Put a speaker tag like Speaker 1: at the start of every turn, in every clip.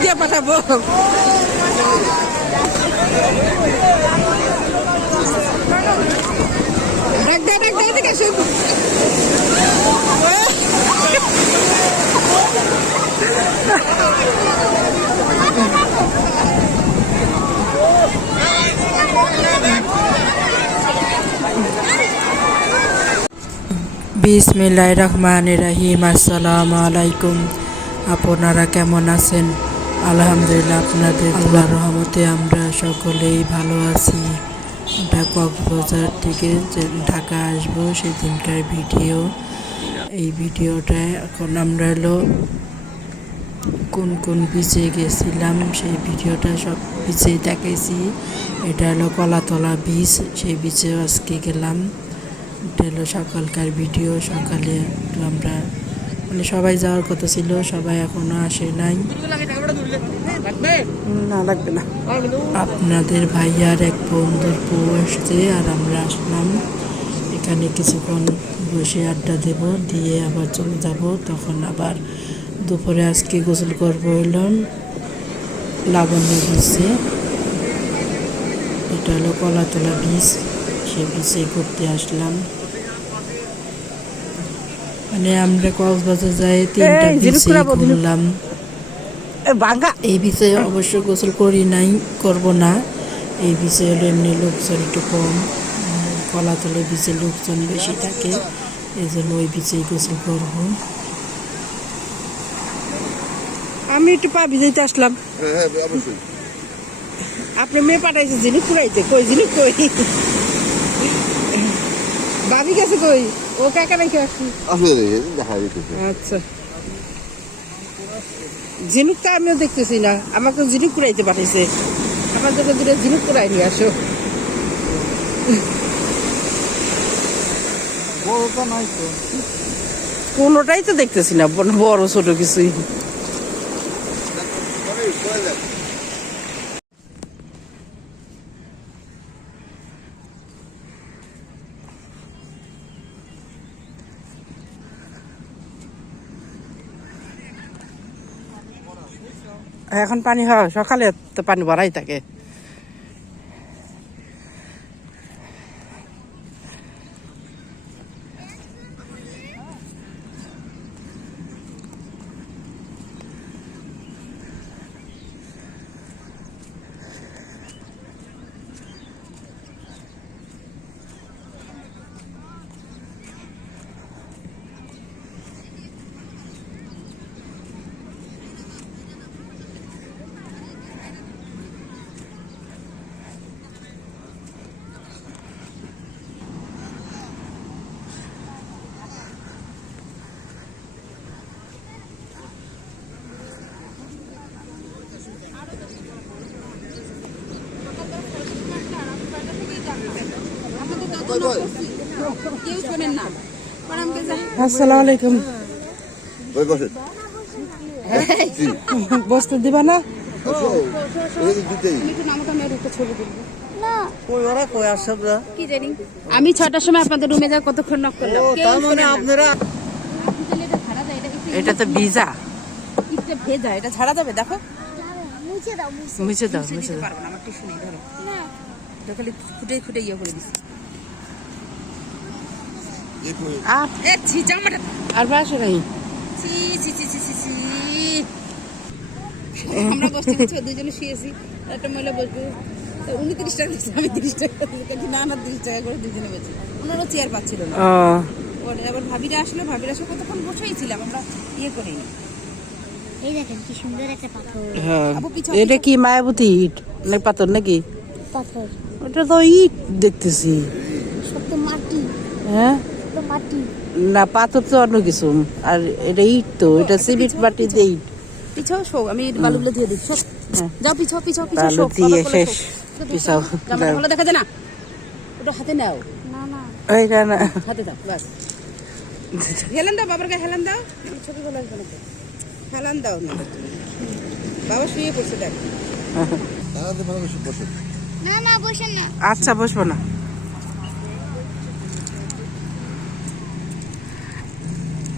Speaker 1: দিয়ে পাঠাবো। বিসমিল্লাহ রহমান রাহিম। আসসালামু আলাইকুম। আপনারা কেমন আছেন? আলহামদুলিল্লাহ, আপনাদের আল্লাহর রহমতে আমরা সকলেই ভালো আছি। আমরা কক্সবাজার থেকে ঢাকা আসব, সেদিনকার ভিডিও। এই ভিডিওটা এখন আমরা হলো কোন কোন বিচে গেছিলাম, সেই ভিডিওটা সব বিচেই দেখাইছি। এটা হলো কলাতলা বিচ সেই বিচেও আজকে গেলাম। এটা হলো সকালকার ভিডিও, সকালে আমরা মানে সবাই যাওয়ার কথা ছিল, সবাই এখনও আসে নাই। না, লাগবে না। আপনাদের ভাইয়ার এক বন্ধুর বউ আসছে আর আমরা আসলাম। এখানে কিছুক্ষণ বসে আড্ডা দেব, দিয়ে আবার চলে যাব। তখন আবার দুপুরে আজকে গোসল করব এলাম। লাবণ্য বিচে এটা হলো কলাতলা বীচ সে বিচে ঘুরতে আসলাম। মানে আমরা কক্সবাজার যাই তিনটা বিচে। ঘুরলাম। এই বিষয়ে অবশ্য গোসল করি নাই করব না। এই বিষয়ে হলো এমনি লোকজন একটু কম। কলাতলে বিচে লোকজন বেশি থাকে এই জন্য ওই বিচেই গোসল করব।
Speaker 2: আমি একটু পা ভিজাইতে আসলাম।
Speaker 3: হ্যাঁ হ্যাঁ অবশ্যই।
Speaker 2: আপনি মেয়ে পাঠাইছে জিনিস কুড়াইতে কই জিনিস কই? ভাবি গেছে কই? ও কাকা রেখে আসি
Speaker 3: আসলে দেখা যেতেছে
Speaker 2: আচ্ছা। ঝিনুক তো আমিও দেখতেছি না। আমাকে ঝিনুক কুড়াইতে পাঠাইছে। আমার তোকে দুটো ঝিনুক কুড়াই নিয়ে আসো। কোনোটাই তো দেখতেছি না বড় ছোট কিছুই। এখন পানি হয় সকালে তো পানি ভরাই থাকে। আসসালামু আলাইকুম।
Speaker 3: ওই
Speaker 2: বসতে দিবা না?
Speaker 4: আমি ছটার সময় আপনাদের রুমে যা কতক্ষণ নক করলাম। শোনেন
Speaker 2: এটা তো ভিজা।
Speaker 4: ভেজা এটা ছাড়া যাবে দেখো।
Speaker 2: মুছে দাও মুছে দাও।
Speaker 4: পারব না আমার টিস্যু নেই ধরো। খালি ফুটে ফুটে ইয়ে করে দিছি
Speaker 2: আর
Speaker 4: এ ছি জামাটা
Speaker 2: আর বাসে নাই
Speaker 4: ছি ছি ছি ছি ছি ছি আমরা বসছি দুজনে শুয়েছি একটা মহিলা বসবে উনি তিরিশ টাকা দিচ্ছে আমি তিরিশ টাকা দিচ্ছি না না তিরিশ টাকা করে দুজনে বসছি ওনারও চেয়ার পাচ্ছিল না পরে আবার ভাবিরা আসলো ভাবিরা আসলে কতক্ষণ বসেই ছিলাম আমরা ইয়ে করিনি
Speaker 5: এই দেখেন কি সুন্দর একটা পাথর
Speaker 2: হ্যাঁ এটা কি মায়াবতী ইট নাকি পাথর নাকি
Speaker 5: পাথর
Speaker 2: ওটা তো ইট দেখতেছি
Speaker 5: সব তো মাটি
Speaker 2: হ্যাঁ না পাথর তো অন্য কিছু। আর এটা ইট তো এটা সিমেন্ট মাটি দিয়ে ইট।
Speaker 4: পিছাও শোক আমি বালুগুলো দিয়ে দিচ্ছি।
Speaker 2: হ্যাঁ।
Speaker 4: যাও পিছাও পিছাও পিছাও শোক
Speaker 2: দিয়ে শেষ। পিছাও
Speaker 4: জামাটা দেখা যায় না? ওটা হাতে নাও।
Speaker 5: না না।
Speaker 2: না
Speaker 4: হাতে দাও বাস। হেলান দাও বাবার গায়ে হেলান দাও। ছবি ভালো আসবে না হেলান দাও না। বাবা শুয়ে পড়ছে দেখ।
Speaker 3: বসেন
Speaker 5: না না বসেন না।
Speaker 2: আচ্ছা বসবো না।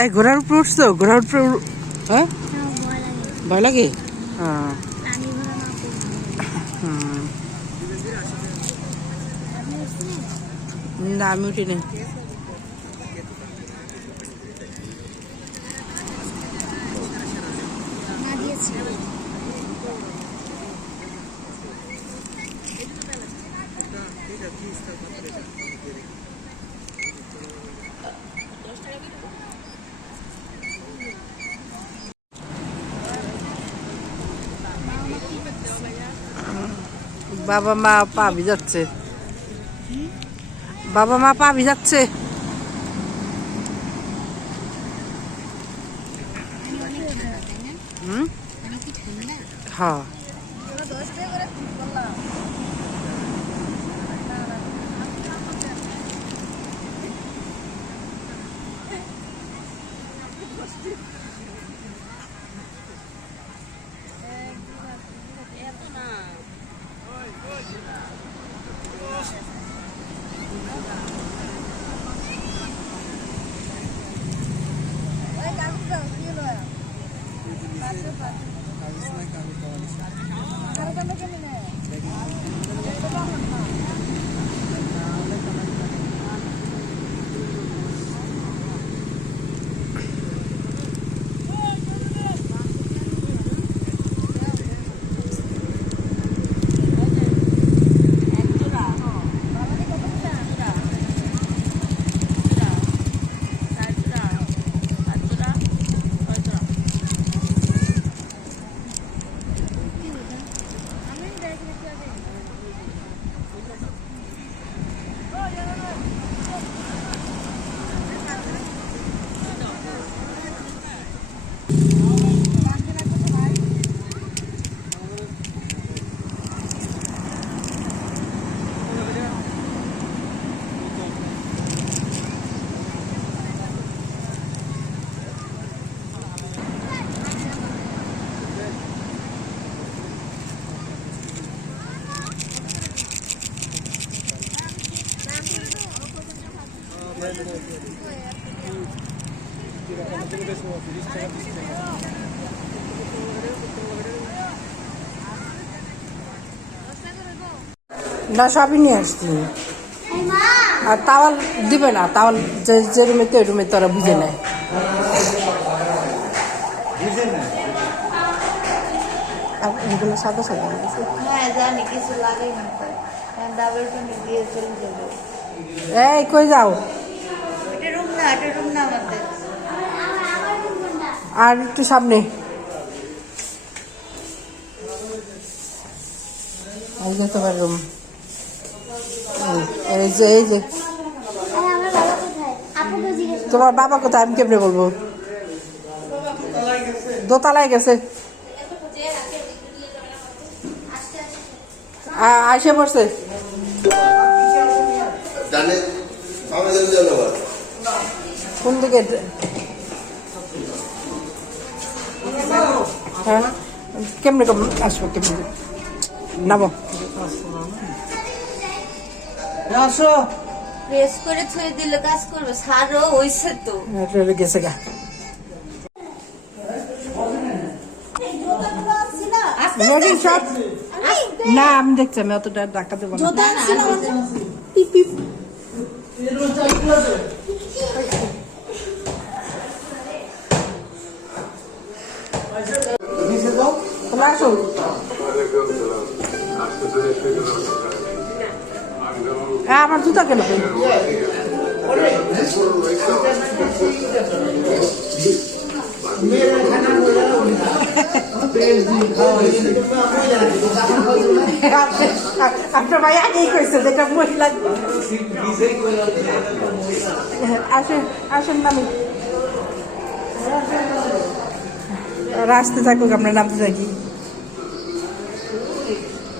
Speaker 2: এই ঘোড়ার উপরে উঠছো? ঘোড়ার উপরে হ্যাঁ?
Speaker 5: ভয় লাগে?
Speaker 2: হ্যাঁ। না আমি উঠি
Speaker 5: না দিয়েছি
Speaker 2: বাবা মা পা ভিজাচ্ছে বাবা মা পা ভিজাচ্ছে হুম? হ্যাঁ। Para kami kami na. না সবই নিয়ে আসছি। আর তাওয়াল দিবে না তাওয়াল যে যে রুমে তো রুমে তোরা বুঝে নেয়। এগুলো সাদা সাদা
Speaker 6: জানি কিছু লাগে না। ডাবল টুনি দিয়ে চলে যাবে।
Speaker 2: এই কই যাও
Speaker 6: এটা রুম না এটা রুম না আমাদের
Speaker 2: আর একটু সামনে। এই যে তোমার রুম এই যে এই যে।
Speaker 5: বাবা কোথায়
Speaker 2: তোমার বাবা কোথায়? আমি কেমনে বলব? দোতলায় গেছে। আ- আইসে পড়ছে।
Speaker 3: জানে আমি জানি জানো আবার
Speaker 2: কোন দিকে হ্যাঁ কেমনে কম আসব কেমনে নামো আসো
Speaker 6: প্রেস করে ছুঁয়ে দিলে কাজ করবে সারও হইছে তো
Speaker 2: গেছে গা না আমি দেখছি আমি অতটা ডাকা দেবো না তাহলে আসুন হ্যাঁ আমার জুতা কেন আপনার ভাই আগেই কইছে যেটা মহিলা। আসেন আসেন নামি। রাস্তে থাকুক, আমরা নামতে থাকি।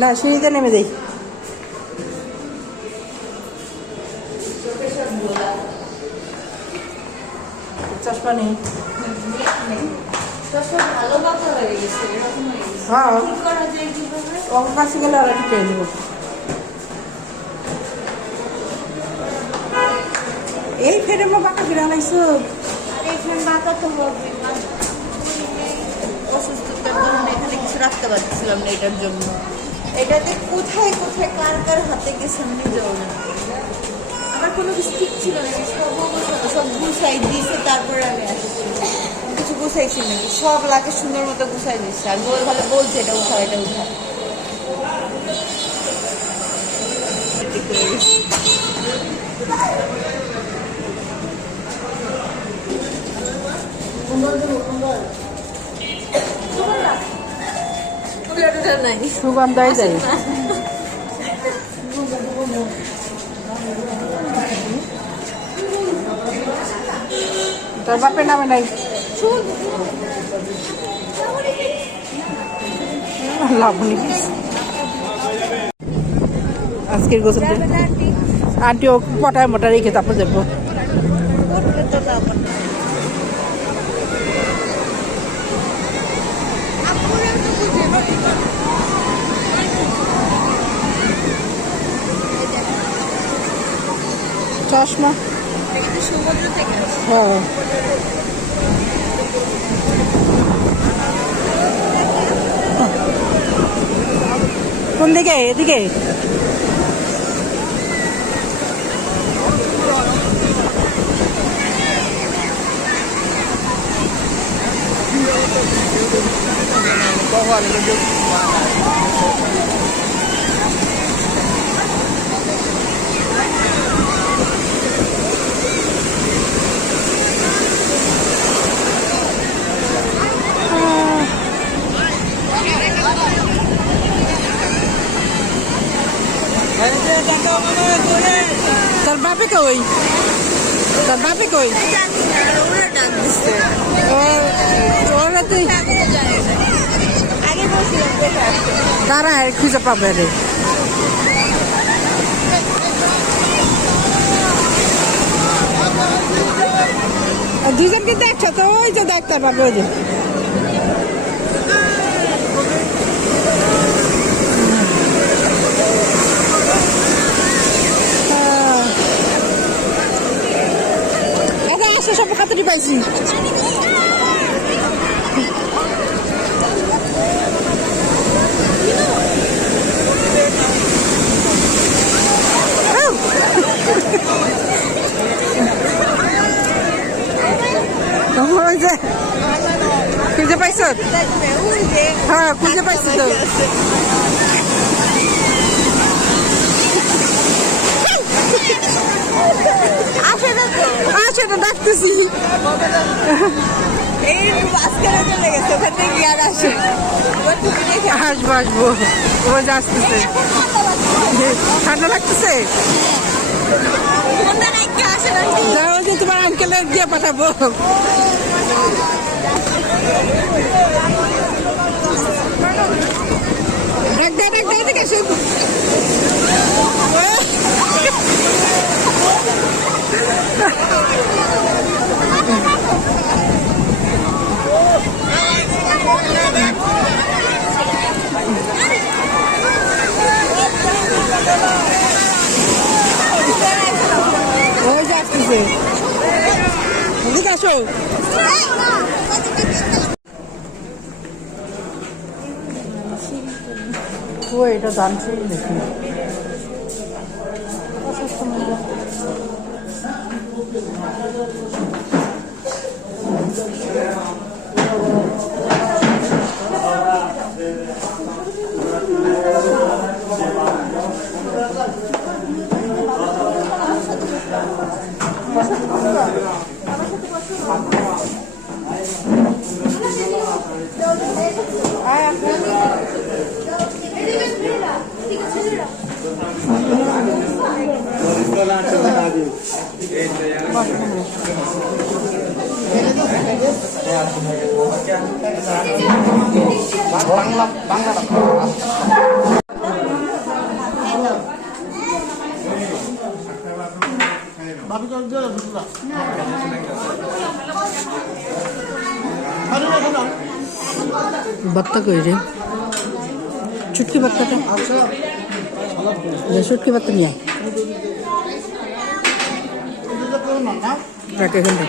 Speaker 2: না, সিঁড়িতে নেমে দেই চশমা নেই।
Speaker 6: হয়ে
Speaker 2: গেলে পেয়ে দেবো এই ফেরে মো বাঁকা ফিরে আনাইছো
Speaker 6: অসুস্থতার কারণে এখানে কিছু রাখতে পারছিলাম না এটার জন্য। এটাতে কোথায় কোথায়, কার কার হাতে গেছে আমি নিজেও জানি। আমার কোনো কিছু ঠিক ছিল না, সব সব গুছাই দিয়েছে, তারপরে আমি আসছি। কিছু গুছাইছি না। সব লাগে সুন্দর মতো গুছাই দিচ্ছে। আর বল ভালো বলছে এটা উঠা এটা উঠা
Speaker 2: সুগন্ধাই যাই তোর বাপের নামে নাই লাবণী আজকের গোসল আন্টি ও পটায় মোটা রেখে তারপর যাব। চশমা
Speaker 6: এটা কিন্তু সমুদ্র থেকে আসে।
Speaker 2: হ্যাঁ কোন দিকে এদিকে তোর বাপে কই তোর বাপে কই
Speaker 6: ওরা ডাক দিচ্ছে।
Speaker 2: ও- ওরা তুই
Speaker 6: আমি তো জানি না। আগে বলছিলাম কোথায় আসছে।
Speaker 2: দাঁড়া খুঁজে পাবে রে আর দুজনকে দেখছ তো ওই যে দেখতে পাবে, ওই যে এটা আসো সব খাতারি পাইছি ওই যে খুঁজে পাইছ
Speaker 6: দেখবে, ওই যে
Speaker 2: হ্যাঁ খুঁজে পাইছি তো
Speaker 6: আছে। আসে না তো
Speaker 2: ডাকতেছি
Speaker 6: এই চলে গেছে ওখান থেকে আর আসে?
Speaker 2: আসব আসব। ও আসতেছে। ঠান্ডা লাগতেছে? যাও যে তোমার আঙ্কেলের দিয়ে পাঠাবো। ডাক ডাক এদিকে আসুন ওই যে আসতেছে এদিকে আসো ও এটা দান ছিল নাকি? বাত্তা কই রে? চুটকি বাত্তাটা চুটকি বাত্তা নিয়ে আয়। রাখ এখানটা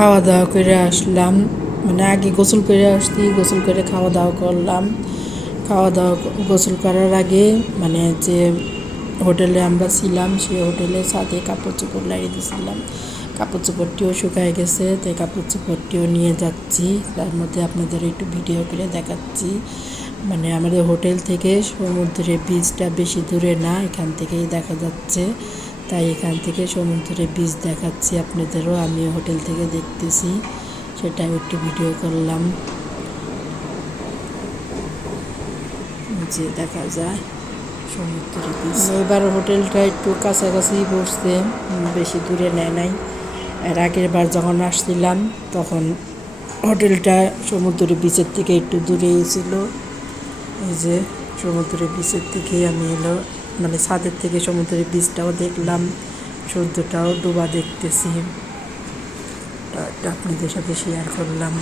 Speaker 1: খাওয়া দাওয়া করে আসলাম। মানে আগে গোসল করে আসছি, গোসল করে খাওয়া দাওয়া করলাম। খাওয়া দাওয়া গোসল করার আগে মানে যে হোটেলে আমরা ছিলাম সেই হোটেলে সাথে কাপড় চোপড় লাগিয়ে দিয়েছিলাম। কাপড় চোপড়টিও শুকায় গেছে, তাই কাপড় চোপড়টিও নিয়ে যাচ্ছি। তার মধ্যে আপনাদের একটু ভিডিও করে দেখাচ্ছি। মানে আমাদের হোটেল থেকে সমুদ্রের বীজটা বেশি দূরে না, এখান থেকেই দেখা যাচ্ছে। তাই এখান থেকে সমুদ্রের বীজ দেখাচ্ছি আপনাদেরও। আমি হোটেল থেকে দেখতেছি। সেটাও একটু ভিডিও করলাম। যে দেখা যায়, সমুদ্রের বীজ এবার হোটেলটা একটু কাছাকাছি বসছে, বেশি দূরে নেয় নাই। এর আগের বার যখন আসছিলাম, তখন হোটেলটা সমুদ্রের বিচের থেকে একটু দূরেই ছিল। এই যে সমুদ্রের বীচের থেকে আমি এলো। মানে ছাদের থেকে সমুদ্রের বীজটাও দেখলাম, সূর্যটাও ডোবা দেখতেছি। আপনাদের সাথে শেয়ার করলাম।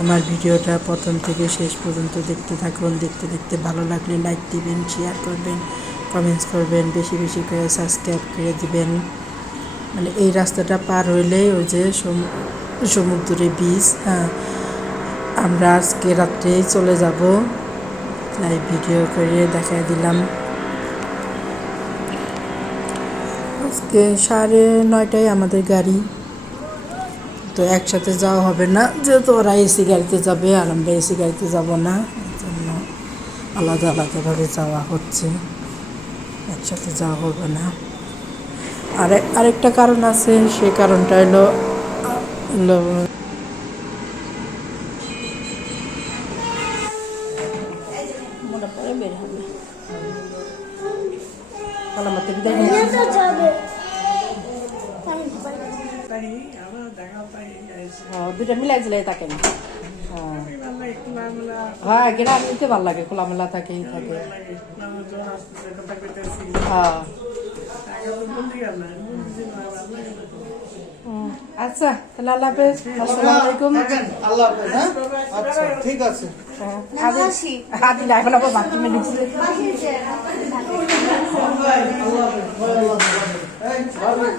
Speaker 1: আমার ভিডিওটা প্রথম থেকে শেষ পর্যন্ত দেখতে থাকুন, দেখতে দেখতে ভালো লাগলে লাইক দিবেন শেয়ার করবেন কমেন্টস করবেন, বেশি বেশি করে সাবস্ক্রাইব করে দিবেন। মানে এই রাস্তাটা পার হইলে ওই যে সম- সমুদ্রে বীজ হ্যাঁ আমরা আজকে রাত্রেই চলে যাব। তাই ভিডিও করে দেখাই দিলাম। আজকে সাড়ে নয়টায় আমাদের গাড়ি। তো একসাথে যাওয়া হবে না যেহেতু ওরা এসি গাড়িতে যাবে আর আমরা এসি গাড়িতে যাব না এই জন্য আলাদা আলাদাভাবে যাওয়া হচ্ছে। একসাথে যাওয়া হবে না। আর আরেকটা কারণ আছে সে কারণটা হলো হলো
Speaker 2: কালামাতে বিদায় নিয়ে
Speaker 5: নিয়ে তো যাবে
Speaker 2: হ্যাঁ, দুইটা মিলাই দিলে থাকেন হ্যাঁ। হ্যাঁ গ্রাম নিতে ভালো লাগে খোলামেলা থাকে থাকে। হ্যাঁ। আচ্ছা তাহলে আল্লাহ হাফেজ। আসসালামু আলাইকুম।
Speaker 7: আল্লাহ হাফেজ হ্যাঁ? আচ্ছা ঠিক আছে।
Speaker 2: হ্যাঁ, আদি আদিলা এখন আবার আল্লাহ হাফেজ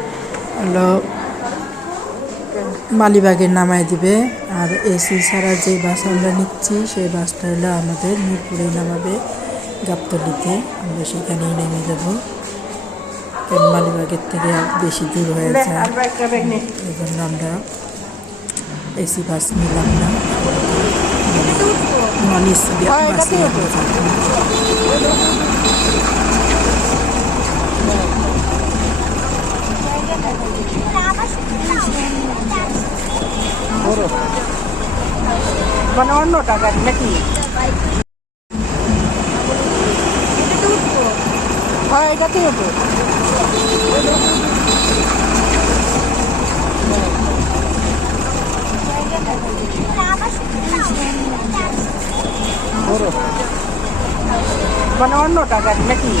Speaker 1: হলো মালিবাগে নামায় দিবে। আর এসি ছাড়া যে বাস আমরা নিচ্ছি সেই বাসটা হলো আমাদের মিরপুরে নামাবে গাবতলিতে। আমরা সেখানেই নেমে যাব। মালিবাগের থেকে বেশি দূর হয়ে যায়। এই জন্য আমরা এসি বাস নিলাম না। নন এসি বাস
Speaker 2: এটাতেই মানে অন্যটা গাড়ি নাকি হয় এটাতেই হতো মানে অন্যটা গাড়ি নাকি